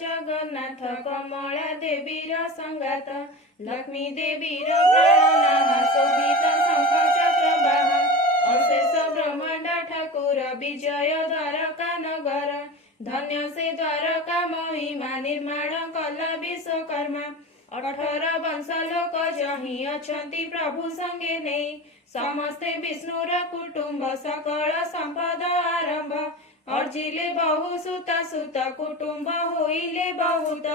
जगन्नाथ कमला देवीर संगात लक्ष्मी देवीर प्राणनाथ शोभित शंख चक्रवाह अशेष ब्रह्मांड ठाकुर विजय द्वारका नगर धन्य से द्वारका महिमा निर्माण कला विश्वकर्मा 18 वंश लोक जही अछंती प्रभु संगे नहीं समस्ते विष्णुर कुटुंब सकल संपद आरंभ अर्जिले बहु सुत सुत कुटुंब होइले बहुत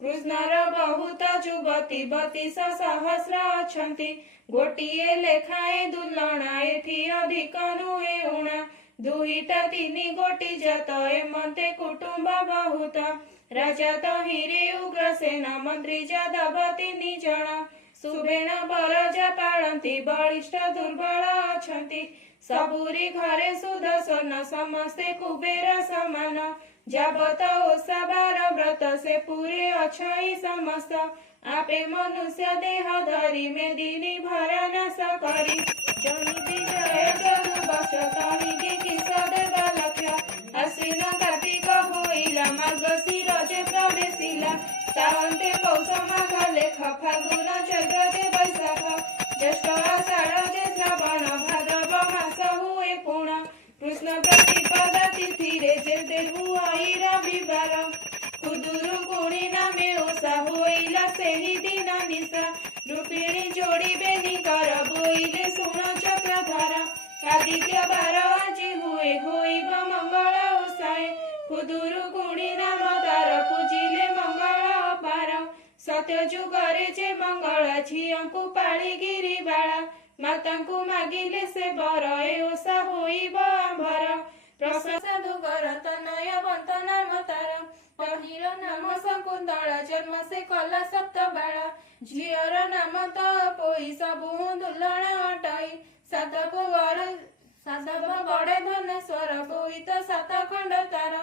कृष्णर बहुत युवती 32 सहस्र अछंती गोटिए लेखाए दुलणा एठी अधिक नुहे उणा दुहिता 3 गोटी जात एमते कुटुंब बहुत राजा तो हिरे उग्रसेन मंत्री जादव 3 जण सुबेण बरजा पाळंती बलिष्ठ दुर्बल अछंती सबुरी घरे सुदर्शन समस्ते कुबेर समान जाबत ओषा 12 व्रत से पूरे अछई समस्त आपे मनुष्य देह धरी मेदिनी भरा नाश करी जनि विजय जनु बस तहि किस देव लक्ष्य आश्विन कार्तिक होइला मार्गशीर जे प्रवेशिला सावंते पौष माघ लेख फागुन चैत्र वैशाख ज्येष्ठ आषाढ़ जे श्रावण भाद्रव मास हुए पूर्ण कृष्ण प्रतिपदा तिथि रे जे देहु आई रविवार खुदुरुकुणी नामे ओषा होइला सेहि दिन निशा रूपिणी जोड़िबे निकर बोइले सुन चक्रधार आदित्य 12 আজি हुए होइब मंगल ओषाए खुदुरुकुणी नाम तार पूजिले मंगल अपार सत्य जुगरे जे मंगल झियंकु पाळी गिरिबाळा मातांकु मागिले से बर ए ओषा होइब आंभर प्रसाद दुगर तनय बंत नाम तार पहिर नाम शकुंतला जन्म से कला सप्तबाळा झियर नाम तो पोई सबु दुलण अटाई सातप बड़े धनेश्वर बोई तो 7 खंड तार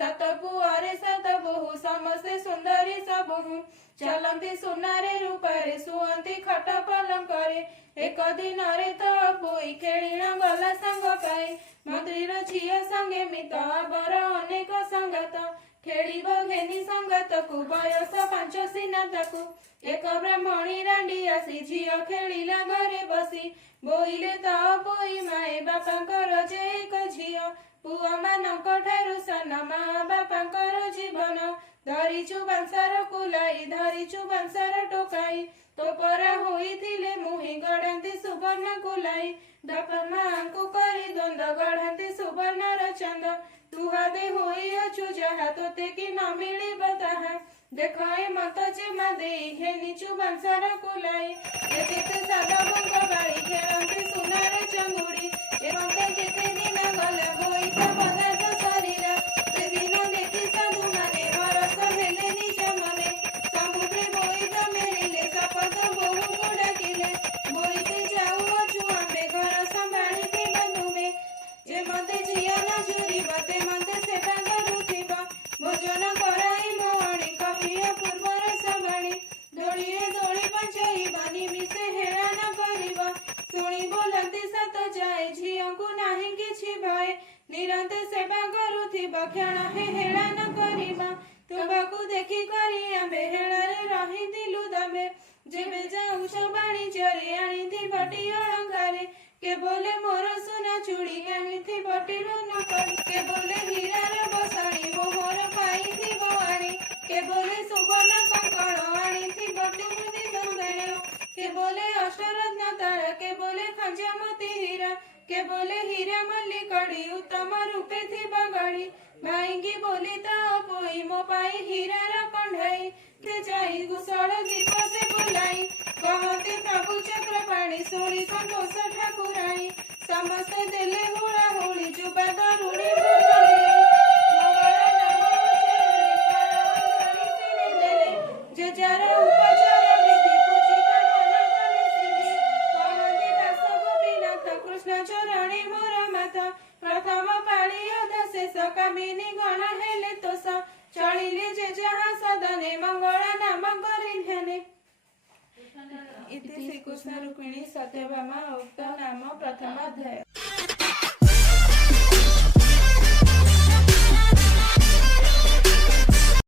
7 पुअरे 7 बहु समस्ते सुंदरी सबहु चलंती सुनारे रूपरे सुअंती खट पलंकरे एक दिन रे तो बोई खेलिण गला संग पाई मंत्रीर झिय संगे मित आबर अनेक संगात खेलिब घेनी संगात को बयस 5 सिना ताकू एक ब्राह्मणी रांडी आसी झिय खेलिला घरे बसी बोइले तो बोई माए बापांकर जे एक झिय पुआ मानक ठारु सन मा बापांकर जीवन धरिचु बांसार कुलाई धरिचु बांसार टोकाई तोपरा होइथिले मुहि गढ़ंती सुवर्ण कुलाई बापा मांकु करी द्वंद गढ़ंती सुवर्णर चंद तुहादे होई अछु जहा तोते कि न मिलिब ताहा देखाए मत जे मा देई हे निचु बांसार कुलाई एते सादा बंग बाड़ी खेलंती सुनार चंगुड़ी एमते केते दिन गला बोई तो पदार्थ शरीर से दिन देखी सबु माने हरस हेले निज मने समुद्रे बोई तो मिलिले सपत बहु को डाकिले बोईते जाऊ अछु आंबे घर संभाली के बंधु में जे मते झिया न जुरी बते मते सेवा करूथिब भोजन कराई मोहणी कपिया पूर्वर सबाणी दोड़िए दोड़ी पंचाई बनी मिसे हेला न करिब सुनी बोलती सत जाए झियंकु नाही किछि भय निरंते सेवा करूथिब क्षण हे हेला न करिब तुमको देखि करी आंबे हेलारे रहिथिलु दबे जेबे जाउछ बाणिज्ୟରେ आनिथिबटी अलंकारे के बोले मोर सुना चूड़ी आनिथिबटी रनकड़ी के बोले हीरार बसणी मोहर पाइथिब आनी के बोले सुवर्ण कंकण आनिथिबटी मुदी दंगेण के बोले अष्टरत्न तारा के बोले खंजमती हीरा के बोले हीरा मल्लिकड़ी उत्तम रूपे थिब गड़ी भाईंगी बोली ता पोई मो पाई हीरार कंढाई ते जाई गुसळ गीत से बुलाई कहते प्रभु चक्रपाणी सुनी संतोष ठाकुराणी समस्त देले हुड़ा हुड़ी जुबा गरुड़ी जे जार उपचार विधि पूजिका मन कले सिद्धि कहते दास गोपीनाथ कृष्ण चरणी मोर माता प्रथम पाळी अधशेष कामिनी गण हेले तोष चलिले जे जहाँ सदने मंगला नाम करी ध्याने इति श्री कृष्ण रुक्मिणी सत्यभामा उक्त नाम प्रथम अध्याय।